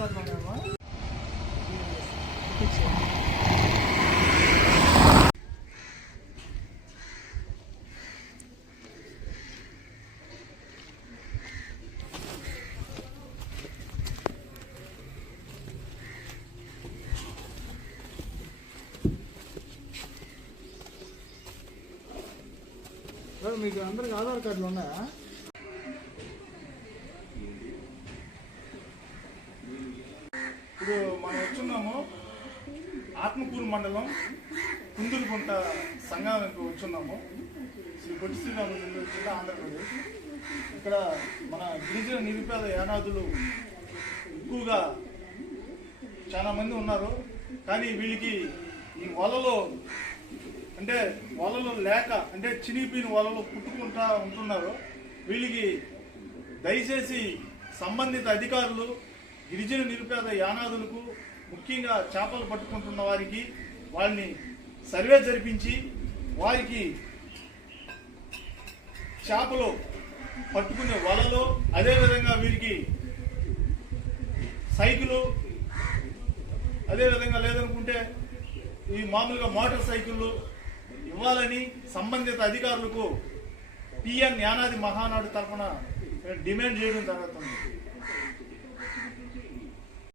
కార్డులోనేమో మీకు అందరికి ఆధార్ కార్డులు ఉన్నాయా? ఇప్పుడు మనం వచ్చున్నాము ఆత్మకూరు మండలం కుందులుగుంట సంఘానికి వచ్చున్నాము. శ్రీ పొట్టి శ్రీరాములు జిల్లా ఆంధ్రప్రదేశ్. ఇక్కడ మన గిరిజన నిరుపేద యానాదులు ఎక్కువగా చాలా మంది ఉన్నారు. కానీ వీళ్ళకి ఈ వలలో లేక చినిగిపోయిన వలలో పుట్టుకుంటా ఉంటున్నారు. వీళ్ళకి దయచేసి సంబంధిత అధికారులు గిరిజన నిరుపేద యానాదులకు ముఖ్యంగా చేపలు పట్టుకుంటున్న వారికి వాళ్ళని సర్వే జరిపించి వారికి చేపలు పట్టుకునే వలలో, అదేవిధంగా వీరికి సైకిలు, అదేవిధంగా లేదనుకుంటే ఈ మామూలుగా మోటార్ సైకిళ్ళు ఇవ్వాలని సంబంధిత అధికారులకు టిఎన్ యానాది మహానాడు తరఫున డిమాండ్ చేయడం జరుగుతుంది.